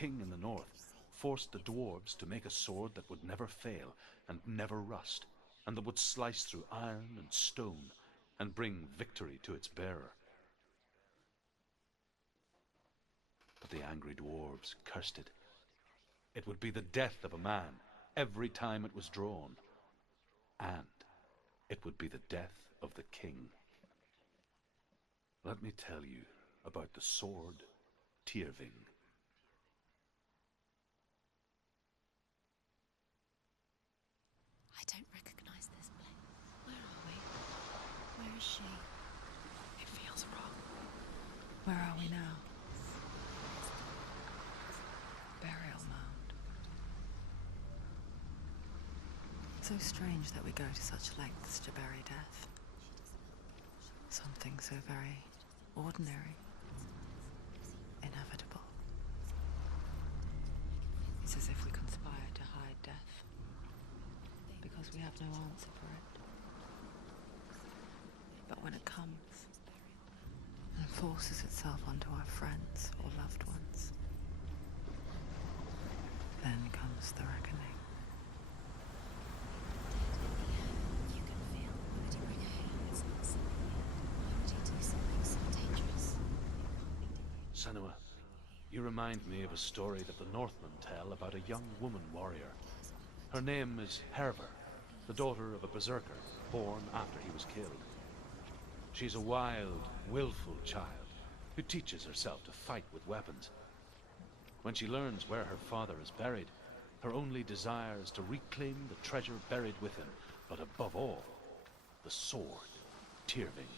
king in the north, forced the dwarves to make a sword that would never fail and never rust, and that would slice through iron and stone and bring victory to its bearer. But the angry dwarves cursed it. It would be the death of a man every time it was drawn, and it would be the death of the king. Let me tell you about the sword Tyrving. I don't recognize this place. Where are we? Where is she? It feels wrong. Where are we now? Burial mound. So strange that we go to such lengths to bury death. Something so very ordinary, inevitable. It's as if we conspire to hide death, because we have no answer for it. But when it comes and forces itself onto our friends or loved ones, then comes the reckoning. You can feel why would you bring her here? It's not something. Why would you do something so dangerous? Senua, you remind me of a story that the Northmen tell about a young woman warrior. Her name is Herver, the daughter of a berserker born after he was killed. She's a wild, willful child who teaches herself to fight with weapons. When she learns where her father is buried, her only desire is to reclaim the treasure buried with him, but above all, the sword, Tyrving.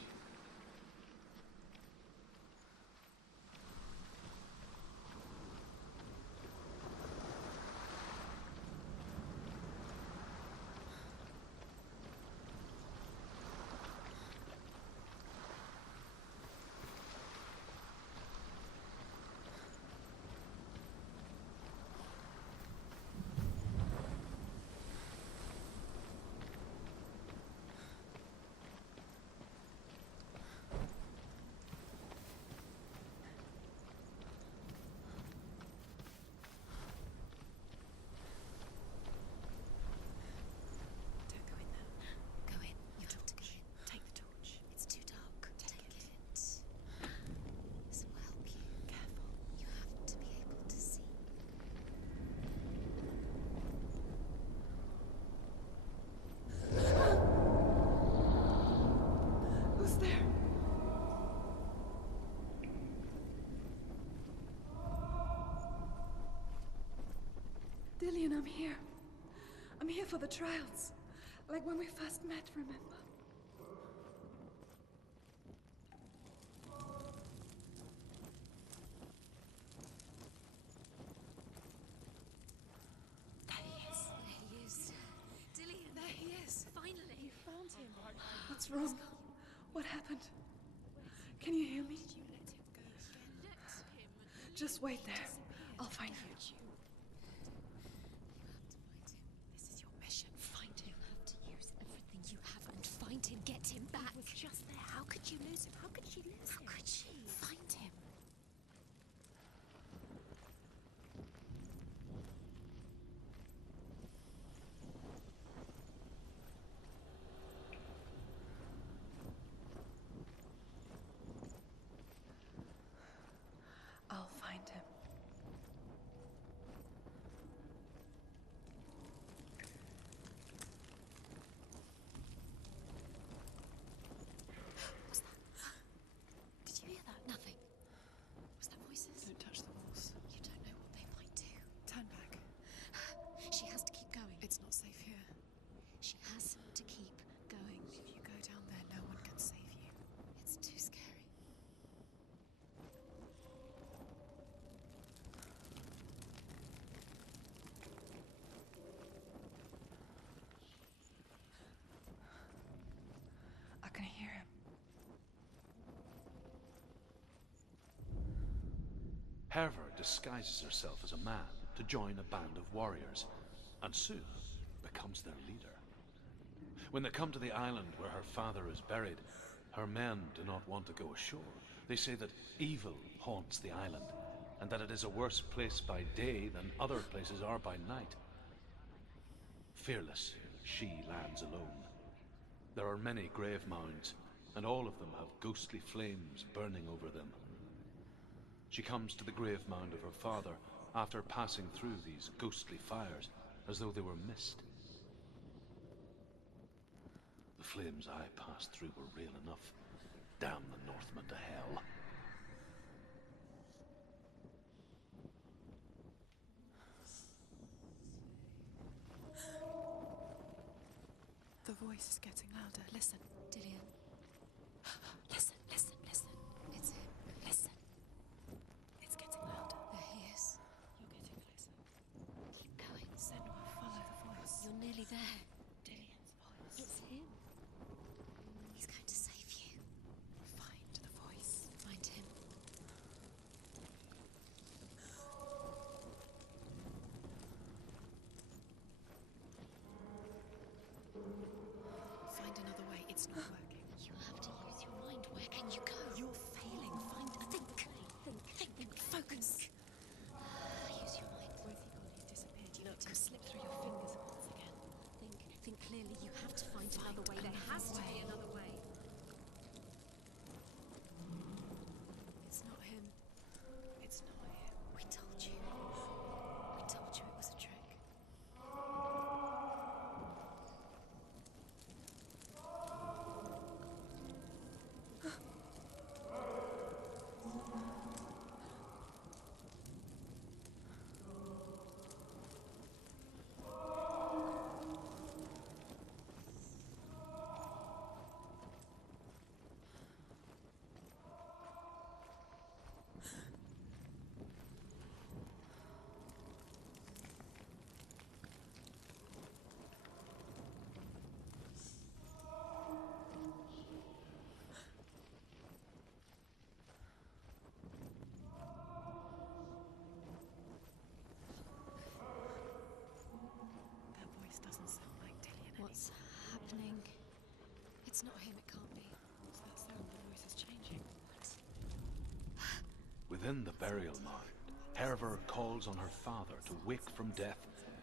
Don't go in there. Go in. You're told to go in. Take the torch. It's too dark. Take it. This will help you. Careful. You have to be able to see. Who's there? Dillian, I'm here. I'm here for the trials. Like when we first met, remember? There he is. There he is. Dillian. There he is. Finally. You found him. What's wrong? What happened? Can you hear me? Did you let him go again? Let him. Just wait there. I'll find you. You have to find him. This is your mission. Find him. You have to use everything you have and find him. Get him back. He was just there. How could you lose him? How could she lose him? How could she? Find him. I'll find him. What's that? Did you hear that? Nothing. Was that voices? Don't touch the walls. You don't know what they might do. Turn back. She has to keep going. It's not safe here. She has to keep going. If you go down there, no one can save you. It's too scary. I can hear him. Herver disguises herself as a man to join a band of warriors, and soon becomes their leader. When they come to the island where her father is buried, her men do not want to go ashore. They say that evil haunts the island, and that it is a worse place by day than other places are by night. Fearless, she lands alone. There are many grave mounds, and all of them have ghostly flames burning over them. She comes to the grave mound of her father after passing through these ghostly fires, as though they were mist. The flames I passed through were real enough. Damn the Northmen to hell. The voice is getting louder. Listen. Dillian, Listen, listen, listen. it's him. Listen. It's getting louder. There he is. You're getting closer. Keep going. Senua, follow the voice. You're nearly there. Dillian's voice. It's him. He's going to save you. Find the voice. Find him. Find another way. It's not working. You have to use your mind. Where can you go? You're failing. Find a Think. Focus. Use your mind. Where's he gone? He disappeared. You Look. could slip through your fingers once again. Think clearly. You have to find another way. There has to be another way. It's not him. It's not him. We told you. We told you it was a trick. That voice doesn't sound like Dillian What's happening? It's not him. It can't be. What's that sound? The voice is changing. Within the burial mound, Herver calls on her father to wake from death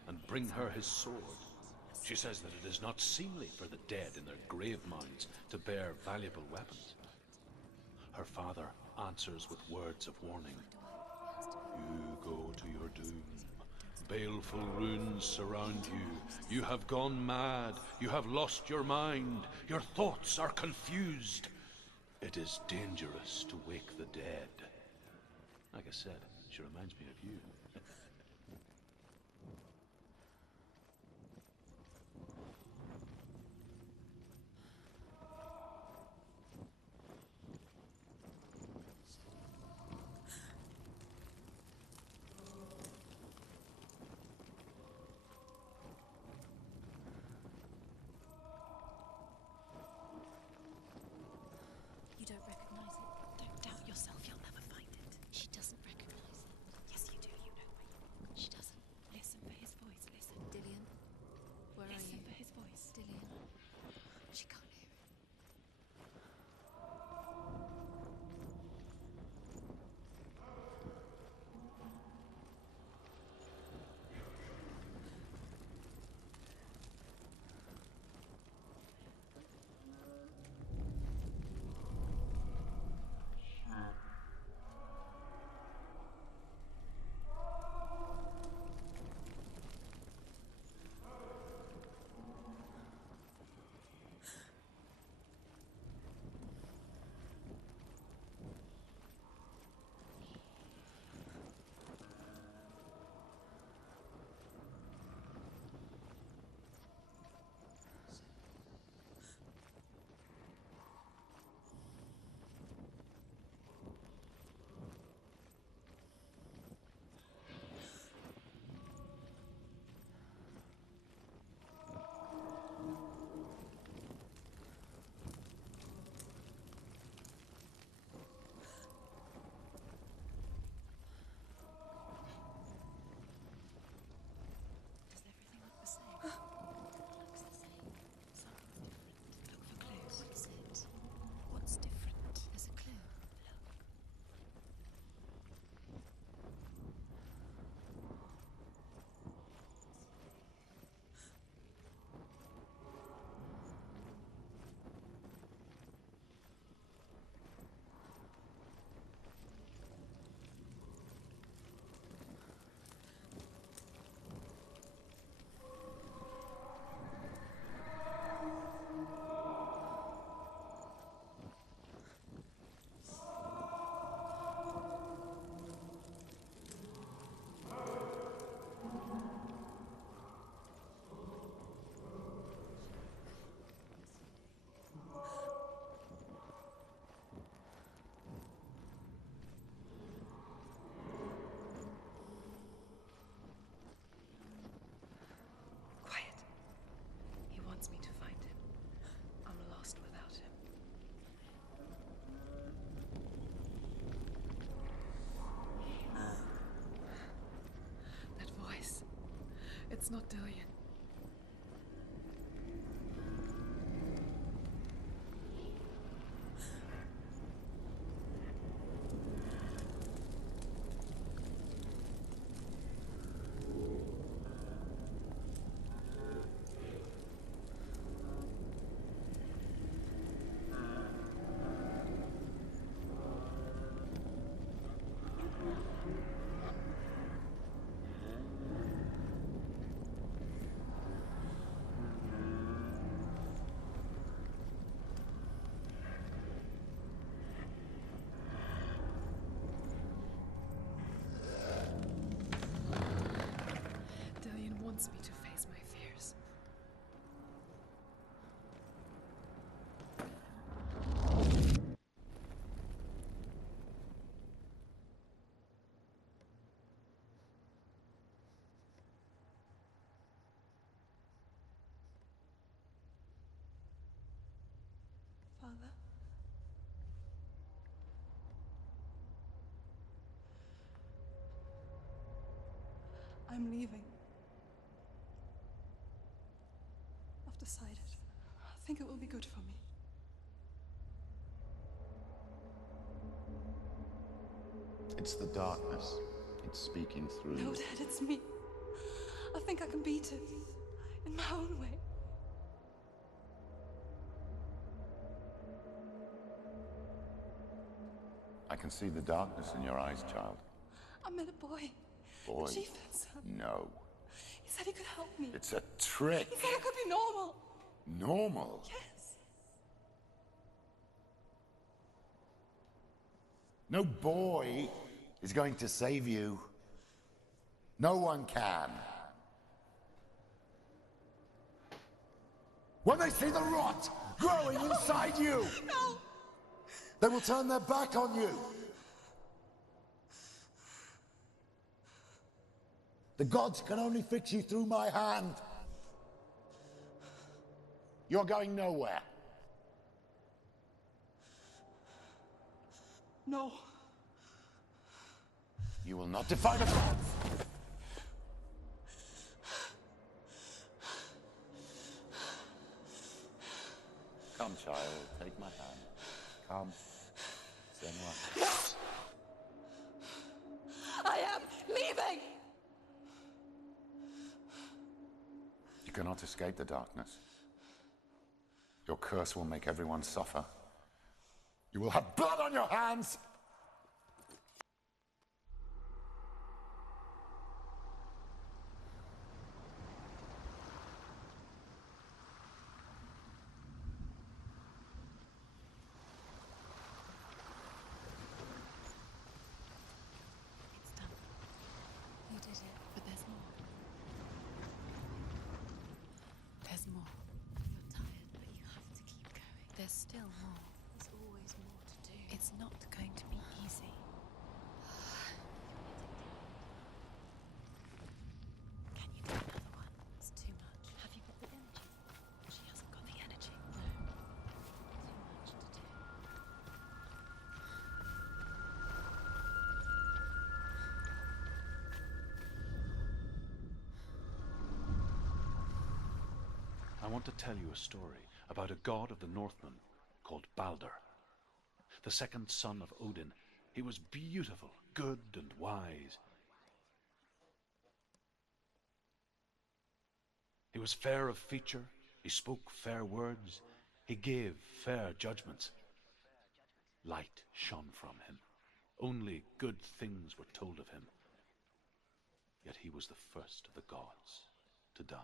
and bring her his sword. She says that it is not seemly for the dead in their grave mounds to bear valuable weapons. Her father answers with words of warning. You go to your doom. Baleful runes surround you. You have gone mad. You have lost your mind. Your thoughts are confused. It is dangerous to wake the dead. Like I said, she reminds me of you. You don't recognize it. Don't doubt yourself. You'll never find it. She doesn't recognize it. Yes, you do. You know where you are. She doesn't. Listen for his voice. Listen. Dillian, where are Listen you? for his voice. Dillian, she can't hear it. It's not Dillian. Dillian wants me to face my fears. Father? I'm leaving. I've decided. I think it will be good for me. It's the darkness. It's speaking through No, you. Dad, it's me. I think I can beat it. In my own way. I can see the darkness in your eyes, child. I met a boy. Boy. The chieftain's son. No. He said he could help me. It's a trick. He said I could be normal. Normal. Yes. No boy is going to save you. No one can. When they see the rot growing inside you, No! they will turn their back on you. The gods can only fix you through my hand. You're going nowhere. No. You will not defy the gods. Come, child, take my hand. Come. Senua. I am leaving! You cannot escape the darkness. Your curse will make everyone suffer. You will have blood on your hands! It's done. You did it, but there's more. There's more. You're tired, but you have to keep going. There's still more. There's always more to do. It's not going to be easy. Can you do another one? It's too much. Have you got the energy? She hasn't got the energy. No. Too much to do. I want to tell you a story about a god of the Northmen called Balder. The second son of Odin. He was beautiful, good and wise. He was fair of feature, he spoke fair words, he gave fair judgments. Light shone from him. Only good things were told of him. Yet he was the first of the gods to die.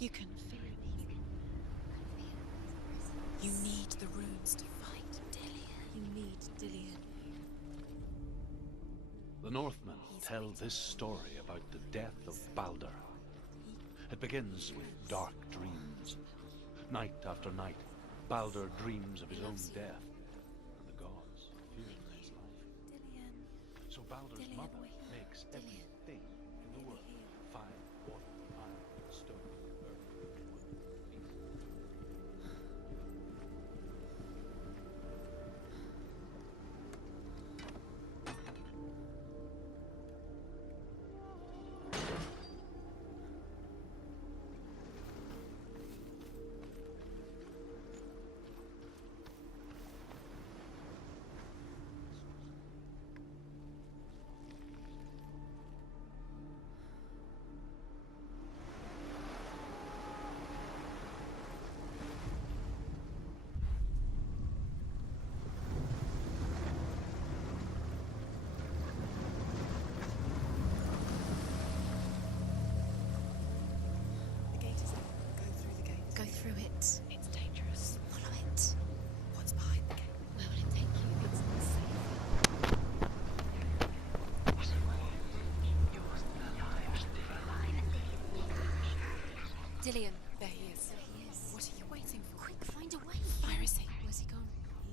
You can feel it. You need the runes to fight Dillion. You need Dillion. The Northmen tell this story about the death of Baldur. It begins with dark dreams. Night after night, Baldur dreams of his own death, and the gods fear for his life. So Baldur's mother makes everything in the world: fire, water, iron, stone, earth, wood, beast. The gate is there. Go through the gate. Go through it. It's dangerous. Follow it. What's behind the gate? Where will it take you? It's not safe. Dillion. There he is. There he is. What are you waiting for? Quick, find a way. Where is he? Where's he gone?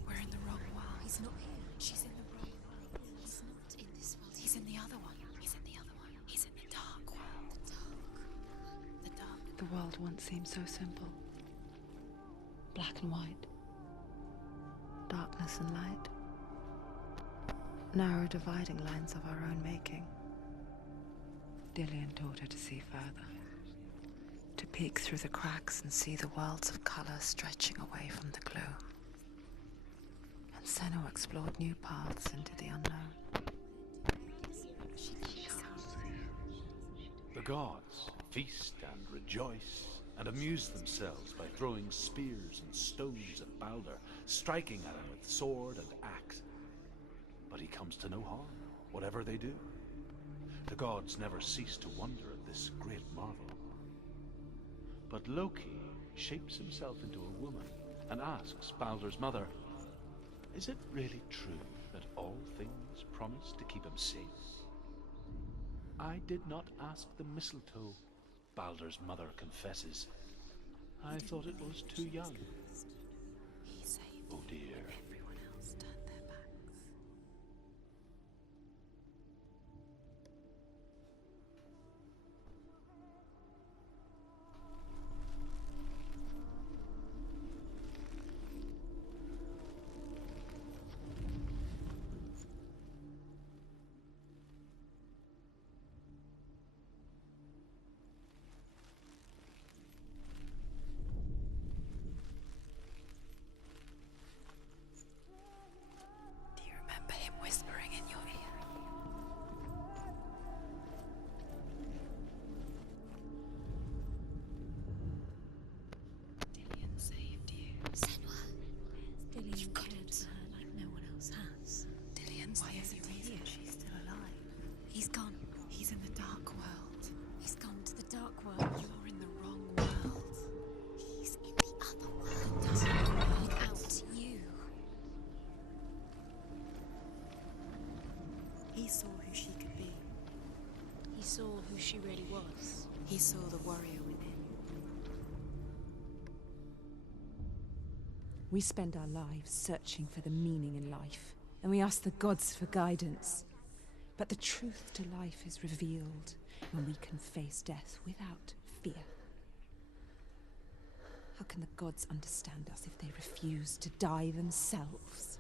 We're in the wrong world. He's not here. She's in the wrong world. He's not in this world. He's in the other one. He's in the other one. He's in the dark world. the dark. The dark. The world once seemed so simple. Black and white. Darkness and light. Narrow dividing lines of our own making. Dillion taught her to see further. To peek through the cracks and see the worlds of color stretching away from the gloom. And Senua explored new paths into the unknown. The gods feast and rejoice and amuse themselves by throwing spears and stones at Baldur, striking at him with sword and axe. But he comes to no harm, whatever they do. The gods never cease to wonder at this great marvel. But Loki shapes himself into a woman and asks Baldur's mother, is it really true that all things promise to keep him safe? I did not ask the mistletoe, Baldur's mother confesses. I thought it was too young. He saved Oh dear. everyone else turned their backs. Do you remember him whispering in your ear? Dillion saved you. Senua. Dillion You've got cared it. for her like no one else has. Dillion's the only reason she's still alive. He's gone. He's in the dark world. He's gone to the dark world. You're in the wrong world. He's in the other world. Without you. He saw who she could be. He saw who she really was. He saw the warrior within. We spend our lives searching for the meaning in life, and we ask the gods for guidance. But the truth to life is revealed when we can face death without fear. How can the gods understand us if they refuse to die themselves?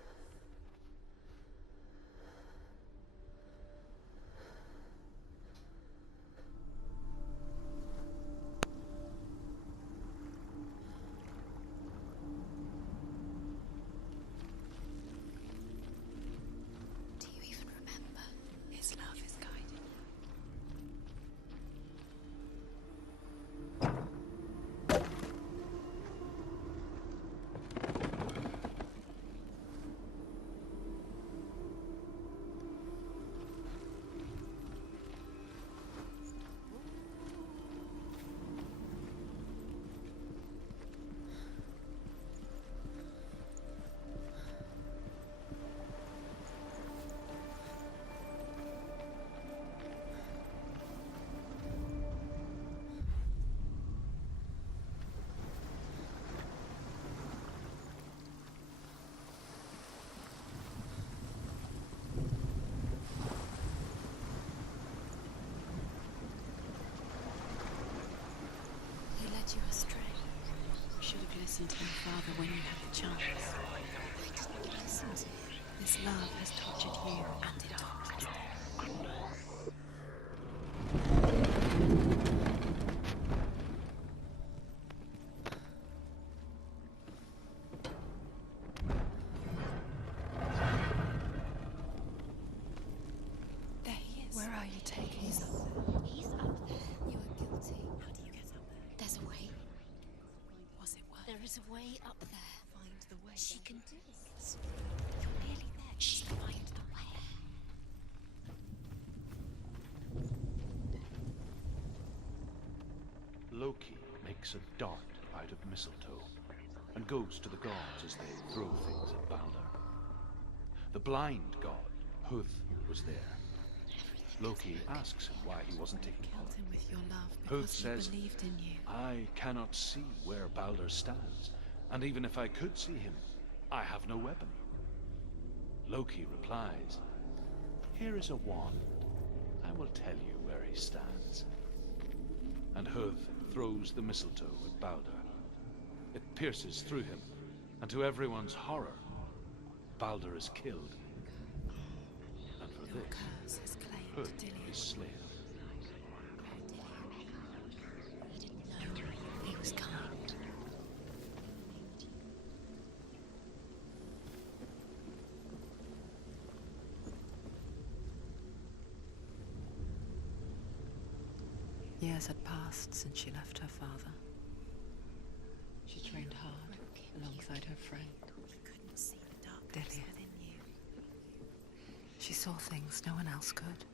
Do you even remember? His love is guiding you. listen to your father when you had the chance. I didn't listen to him. This love has tortured you and it tortures them. There he is. Where are you taking He's us? He's up there. You are guilty. How do you get up there? There's a way. Was it worth There is a way up there. Find the way. She can do it. You're nearly there. She Just find the way. Loki makes a dart out of mistletoe and goes to the gods as they throw things at Balder. The blind god, Huth, was there. Loki asks him why he wasn't taking Killed part. him with your love Huth because he says, believed in you. I cannot see where Balder stands, and even if I could see him, I have no weapon. Loki replies, here is a wand. I will tell you where he stands. And Huth throws the mistletoe at Balder. It pierces through him, and to everyone's horror, Balder is killed. And for Your this, curse has claimed Huth Dillion. is slain. He didn't know he was kind. Years had passed since she left her father. She trained hard alongside her friend, You couldn't see the darkness Dillion. within you. She saw things no one else could.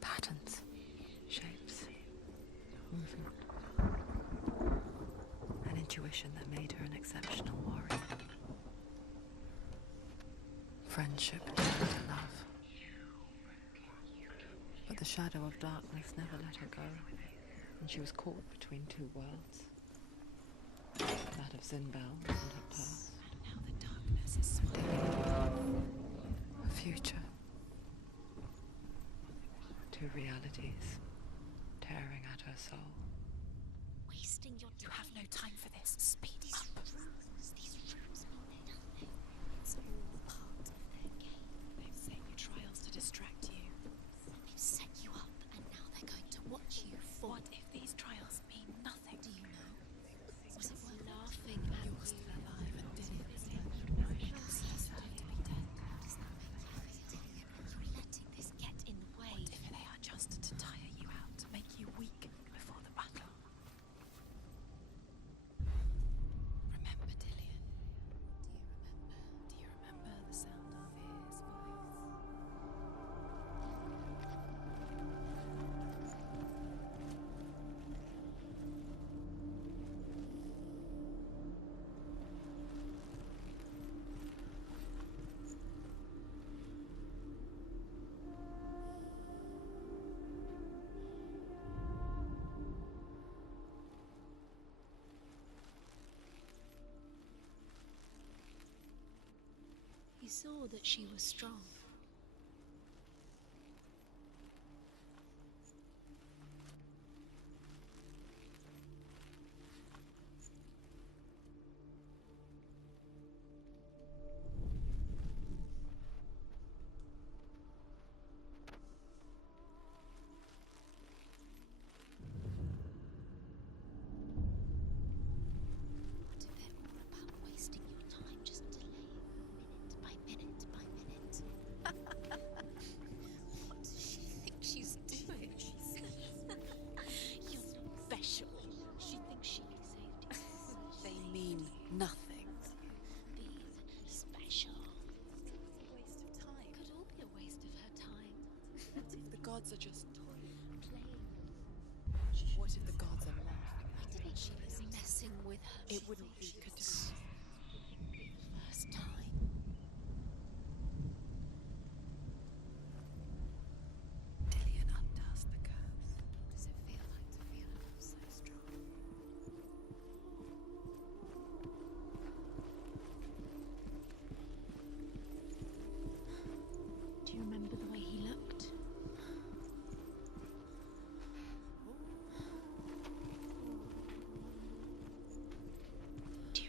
Patterns, shapes, movement. An intuition that made her an exceptional warrior. Friendship turned to love. But the shadow of darkness never let her go, and she was caught between two worlds. That of Zinbel and her past. And now the darkness is swallowing. A future. Two realities tearing at her soul. Wasting your time. You have no time for this. Speed These up. runes mean nothing. It's all part of their game. They've set you trials to distract you. They've set you up, and now they're going to watch you fall. What if these trials mean nothing? Do you know? Was it worth laughing at You're you? still alive and Dillion is dead. She considers her to be dead. Does that make you feel Dillion? You're letting this get in the way. What if they are just to tire you out, to make you weak before the battle? Remember Dillion. Do you remember the sound of his voice? He saw that she was strong. What if they're all about wasting your time, just delaying minute by minute by minute? What does she think she's doing? You're not special. She thinks she saved you. They mean nothing. Being special Waste of time. could all be a waste of her time. What if the gods are just Playing. What if the gods are lying? Why didn't she was messing with her? It wouldn't be good to First time. Dillion undoes the curse. What does it feel like to feel a love so strong? Do you remember the way he looked? Do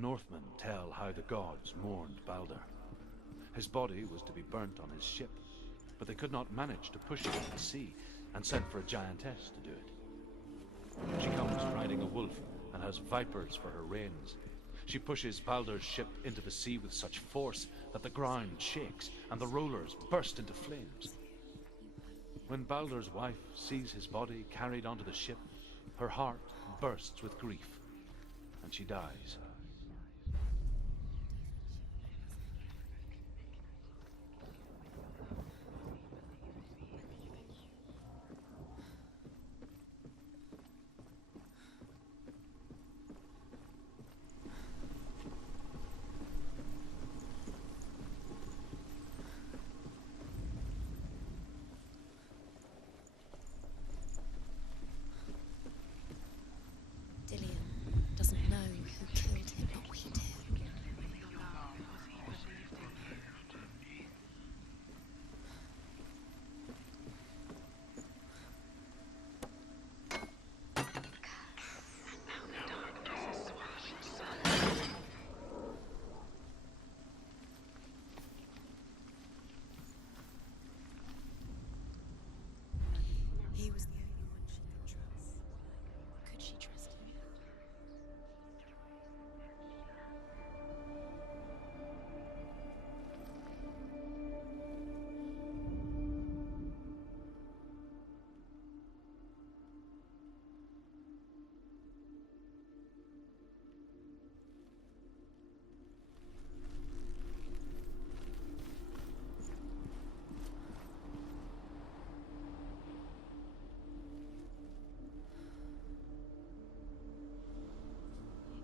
Northmen tell how the gods mourned Balder. His body was to be burnt on his ship, but they could not manage to push it into the sea, and sent for a giantess to do it. She comes riding a wolf and has vipers for her reins. She pushes Balder's ship into the sea with such force that the ground shakes and the rollers burst into flames. When Balder's wife sees his body carried onto the ship, her heart bursts with grief, and she dies. Dillion doesn't know who killed him, but we do. He was the only one she could trust. Could she trust him?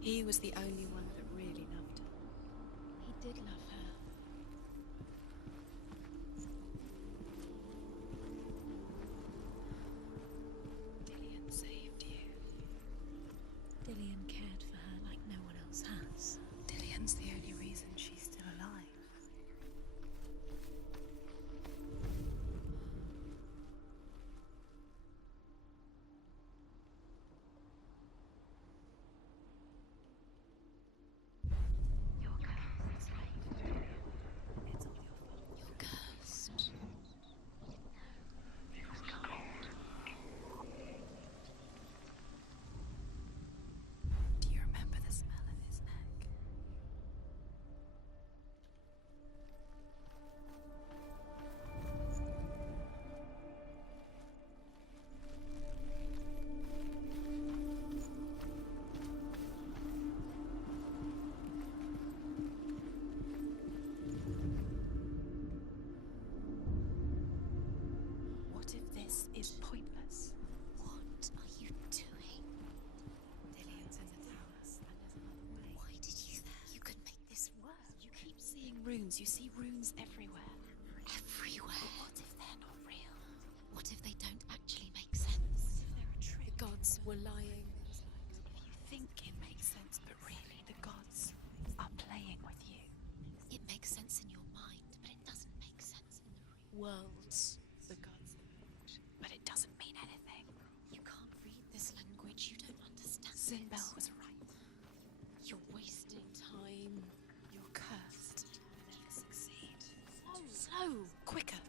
He was the only one that really loved her. He did love her. Dillion saved you. Dillion cared for her like no one else has. Dillion's the only reason she's still alive. You're cursed. Do you remember the smell of his neck? What if this is pointless? What are you doing? Dillion's in the towers, and there's another way. Why did you think you could make this work? You keep seeing runes. You see runes everywhere. Everywhere? What if they're not real? What if they don't actually make sense? What if they're a trick? The gods were lying. You think it makes sense, but really the gods are playing with you. It makes sense in your mind, but it doesn't make sense in the real world. The gods, But it doesn't mean anything. you can't read this language. You don't understand. Zinbel it. was right. You're wasting time. You're cursed. You'll never succeed. Slow, quicker.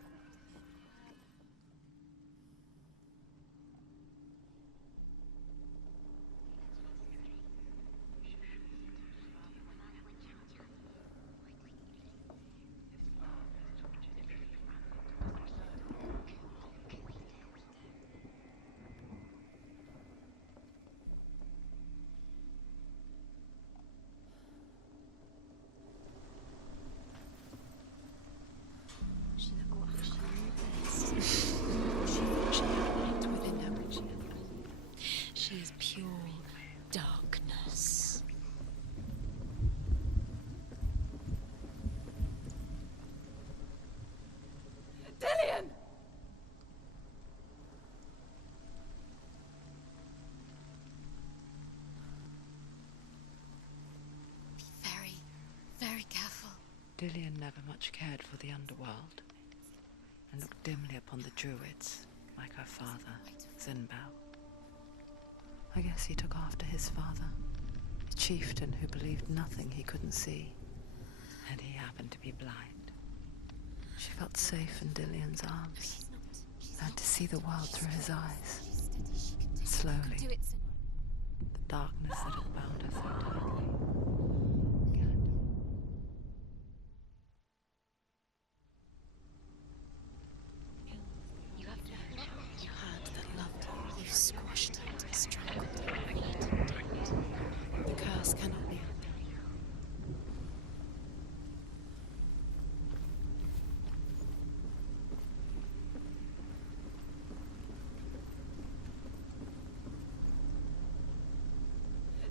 She knew best. She had it within her, but she never. She is pure darkness. Dillion! Be very, very careful. Dillion never much cared for the underworld, and looked dimly upon the druids, like her father, Zinbel. I guess he took after his father. It chieftain who believed nothing he couldn't see. And he happened to be blind. She felt safe in Dillion's arms, had to see the world through his eyes. Slowly, Do it, Senua. the darkness that had bound her so tightly began to... You loved her. You had that loved her. You squashed it, strangled it. The curse cannot be undone.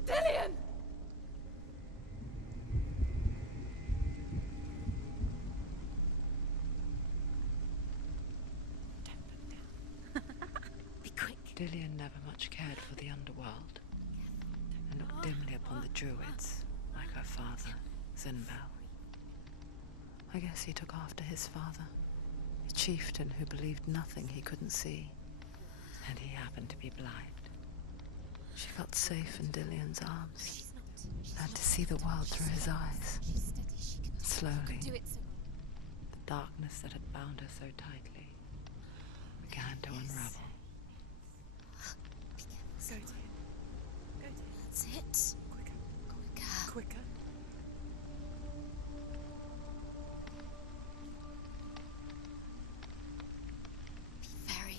Dillion! Be quick. Dillion never much cared for the underworld, and looked dimly upon the druids, like her father, Zinbel. I guess he took after his father, a chieftain who believed nothing he couldn't see, and he happened to be blind. She felt safe in Dillion's arms, had to see the world through his eyes. Slowly, Do it, Senua. the darkness that had bound her so tightly began to unravel. Go to it. Go to it. That's it. Quicker. Quicker. Quicker. Be very,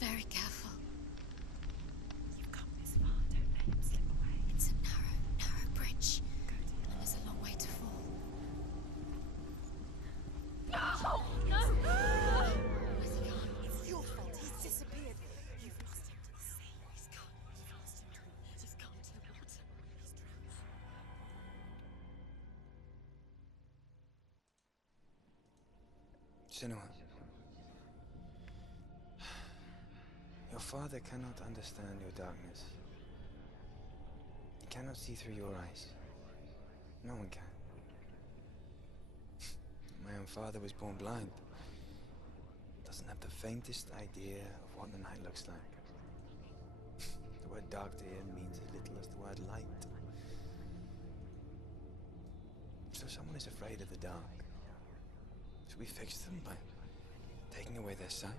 very careful. You've come this far, don't let him slip away. It's a narrow, narrow bridge. Go to it. And there's a long way to fall. Oh, no! Where's he gone? It's your fault. He's disappeared. You've lost him to the sea. He's gone. You've lost him to the water. He's gone to the water. He's drowned. Senua, your father cannot understand your darkness. He cannot see through your eyes. No one can. My own father was born blind. Doesn't have the faintest idea of what the night looks like. The word dark to him means as little as the word light. So someone is afraid of the dark. Should we fix them by taking away their sight?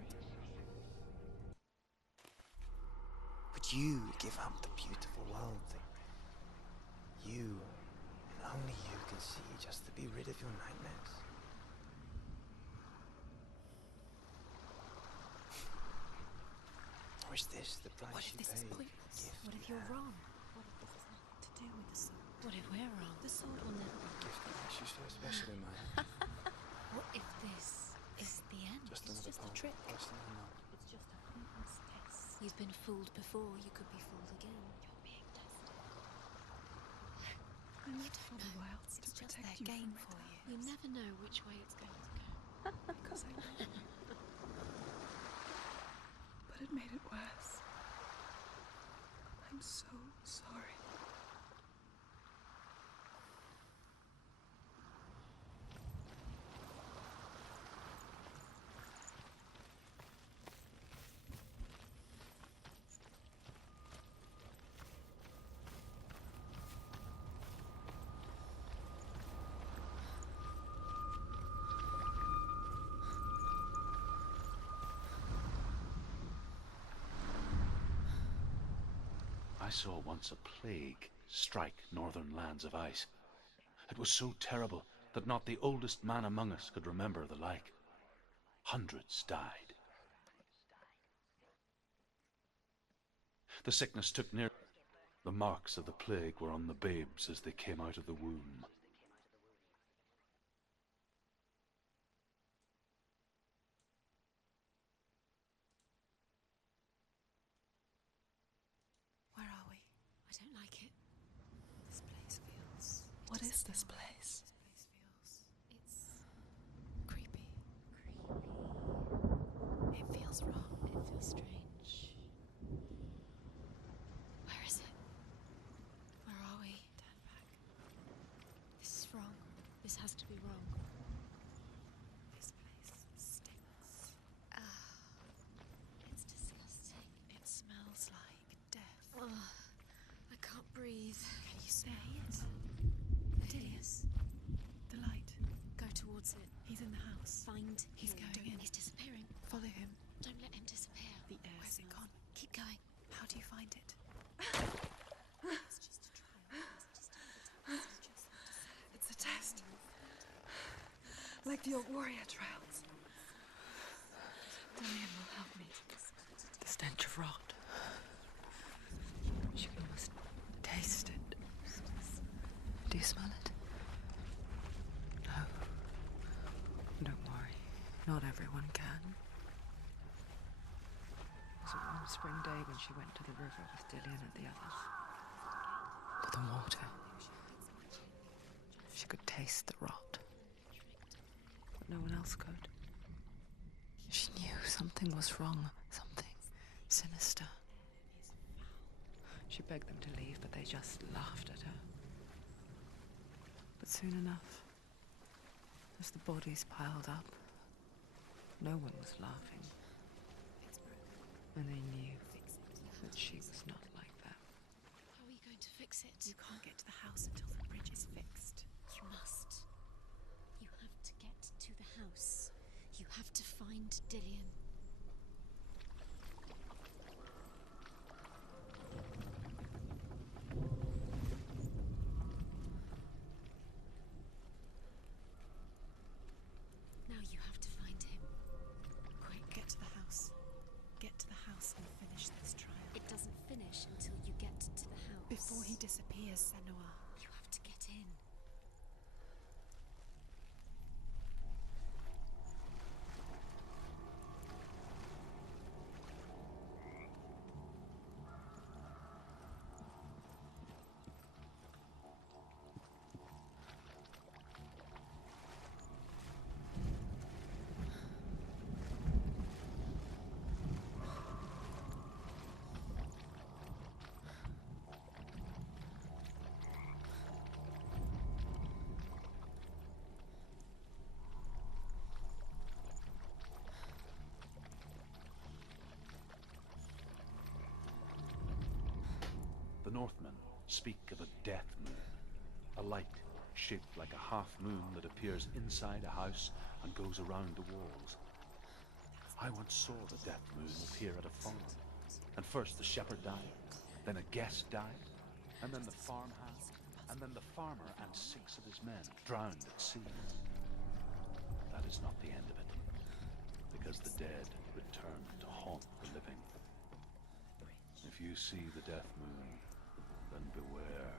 Would you give up the beautiful world that you and only you can see just to be rid of your nightmares? Or is this the price What if you this pay is for the pointless? gift What if you you're have? wrong? What if this has nothing to do with the sword? What if we're wrong? The sword will never be. Gift that makes you so special in my What if this is the end? Just It's another just a poem. trick. Personal note. It's just a pointless test. You've been fooled before. You could be fooled again. You're being tested. I You looked for don't the know. wilds It's to just protect their you game from for my you. You never know which way it's going to go. Because I love you. But it made it worse. I'm so sorry. I saw once a plague strike northern lands of ice. It was so terrible that not the oldest man among us could remember the like. Hundreds died. The sickness took near. The marks of the plague were on the babes as they came out of the womb. Where are we? I don't like it. This place feels. What doesn't is this feel right. place? This place feels. It's creepy. It feels wrong. It feels strange. Where is it? Where are we? Turn back. house. Find He's him. going in. He's disappearing. Follow him. Don't let him disappear. The air Where's it smells. gone? Keep going. How do you find it? It's just a trial. It's a test. Like the old warrior trials. Dillian will help me. The stench of rot. She can almost taste it. Do you smell it? No. Don't worry. Not everyone can. It was a warm spring day when she went to the river with Dillian and the others. For the water. She could taste the rot. But no one else could. She knew something was wrong. Something sinister. She begged them to leave, but they just laughed at her. But soon enough, as the bodies piled up, no one was laughing. And they knew that she was not like that. How are you going to fix it? You can't get to the house until the bridge is fixed. You must. You have to get to the house. You have to find Dillian. Now you have to find him. Quick, get to the house. Get to the house and finish this trial. It doesn't finish until you get to the house. Before he disappears, Senua. You have to get in. The Northmen speak of a death moon, a light shaped like a half moon that appears inside a house and goes around the walls. I once saw the death moon appear at a farm, and first the shepherd died, then a guest died, and then the farmhand, and then the farmer and 6 of his men drowned at sea. That is not the end of it, because the dead return to haunt the living. If you see the death moon, then beware,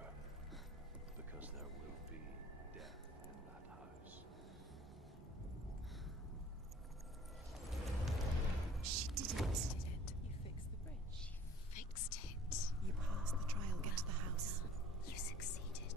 because there will be death in that house. She did it. You fixed the bridge. Fixed it. You passed the trial. Get to the house. You succeeded.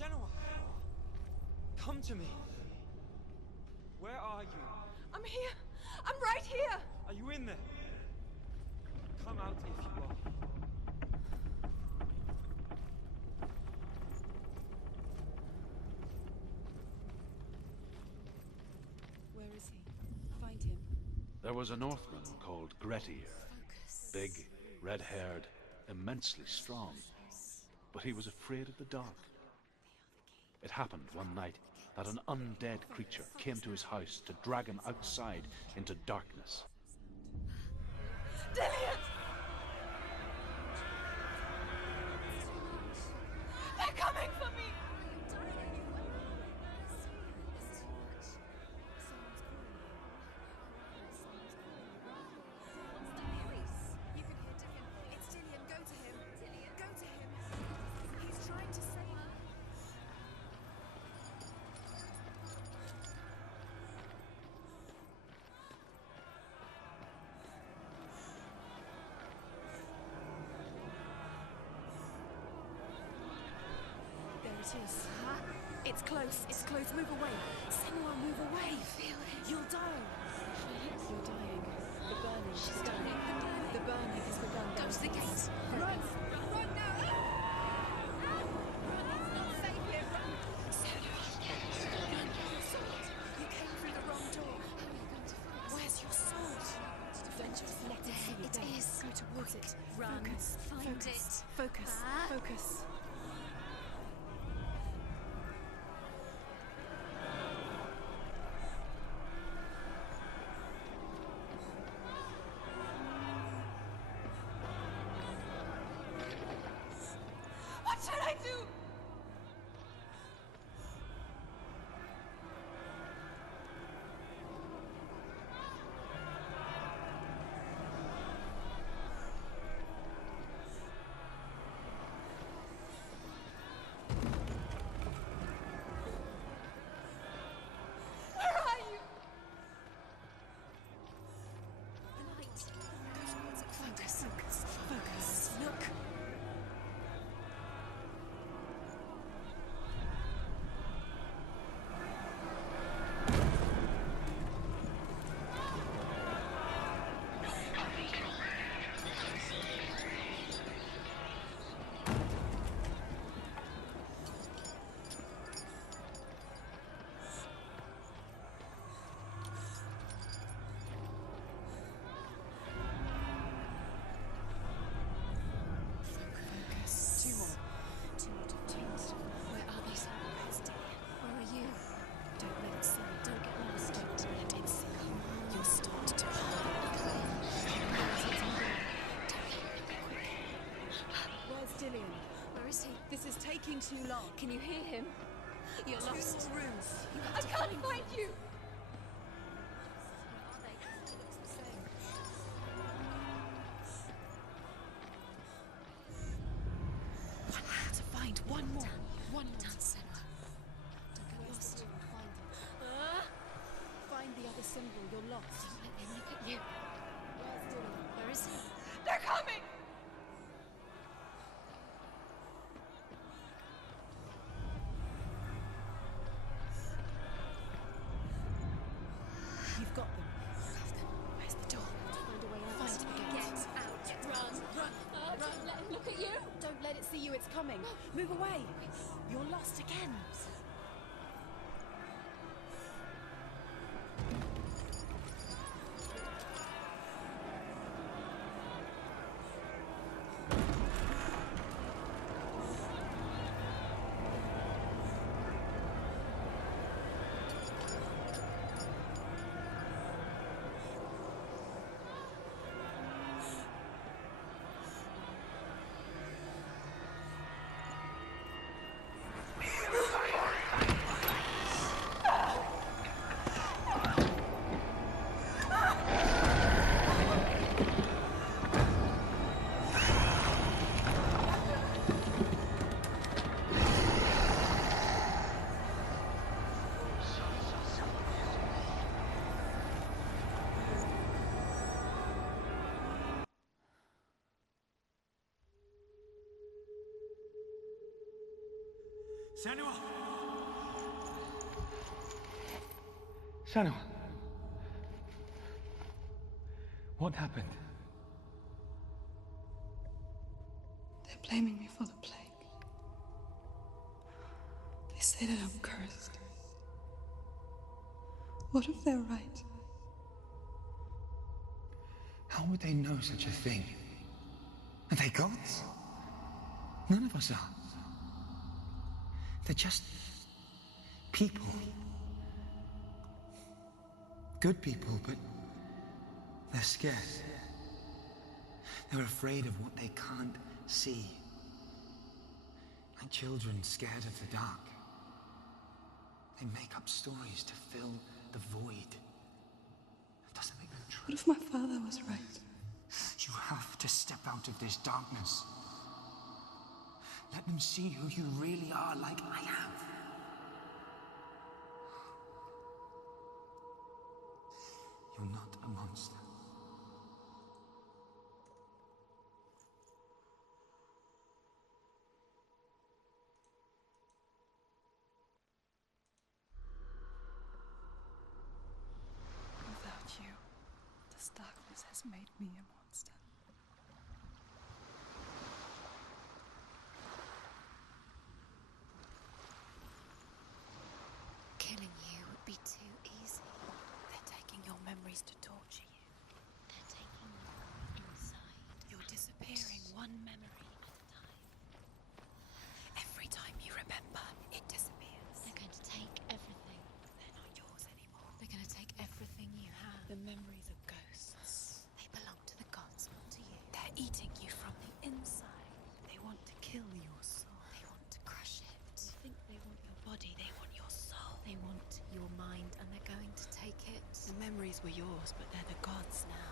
Senua! Come to me! Where are you? I'm here. I'm right here. Are you in there? Come out if you are. Where is he? Find him. There was a Northman called Grettir, big, red-haired, immensely strong, but he was afraid of the dark. It happened one night that an undead creature came to his house to drag him outside into darkness. Dillian! They're coming for me! You can hear different. It's is. It's close. It's close. Move away. Senua, move away. Feel it. You'll die. You're dying. The burning is done. The burning has begun. Go to the gate. Run! Run now! It's not safe here. Run! Run! Your sword. You came through the wrong door. How are you going to find us? Where's your sword? Don't just let it see you. It is. Go towards it. Run. Focus. Find Focus. it. Focus. Focus. What should I do? Where are you? The light. Go towards it. Focus. Focus. Focus. Look. Focus. Two more. Two more to Where are they? Where are you? Don't let it see. Don't get lost. Don't let it see. You'll start to Where's Dillian? Where is he? This is taking too long. Can you hear him? You're Two lost. more rooms. I can't find you. One more to find. One more. One more. Done, Senua. Don't get lost. Find the other symbol. You're lost. Don't let them look at you. Where's Dillian? Where is he? They're coming! You've got them. Where's the door? Find a way out. Find the gate. Get out. Run. Run. Don't let him look at you. Don't let it see you. It's coming. Move away. You're lost again. Senua! Senua! What happened? They're blaming me for the plague. They say that I'm cursed. What if they're right? How would they know such a thing? Are they gods? None of us are. They're just people. Good people, but they're scared. They're afraid of what they can't see. Like children scared of the dark. They make up stories to fill the void. That doesn't make them true. What if my father was right? You have to step out of this darkness. Let them see who you really are, like I have. You're not a monster. has made me a monster. Killing you would be too easy. They're taking your memories to torture you. They're taking you inside. You're disappearing one memory at a time. Every time you remember, it disappears. They're going to take everything. They're not yours anymore. They're going to take everything you have. The memories of ghosts. They belong to the gods, not to you. They're eating you from the inside. They want to kill your soul. They want to crush it. They think they want your body, they want your soul. They want your mind, and they're going to take it. The memories were yours, but they're the gods now.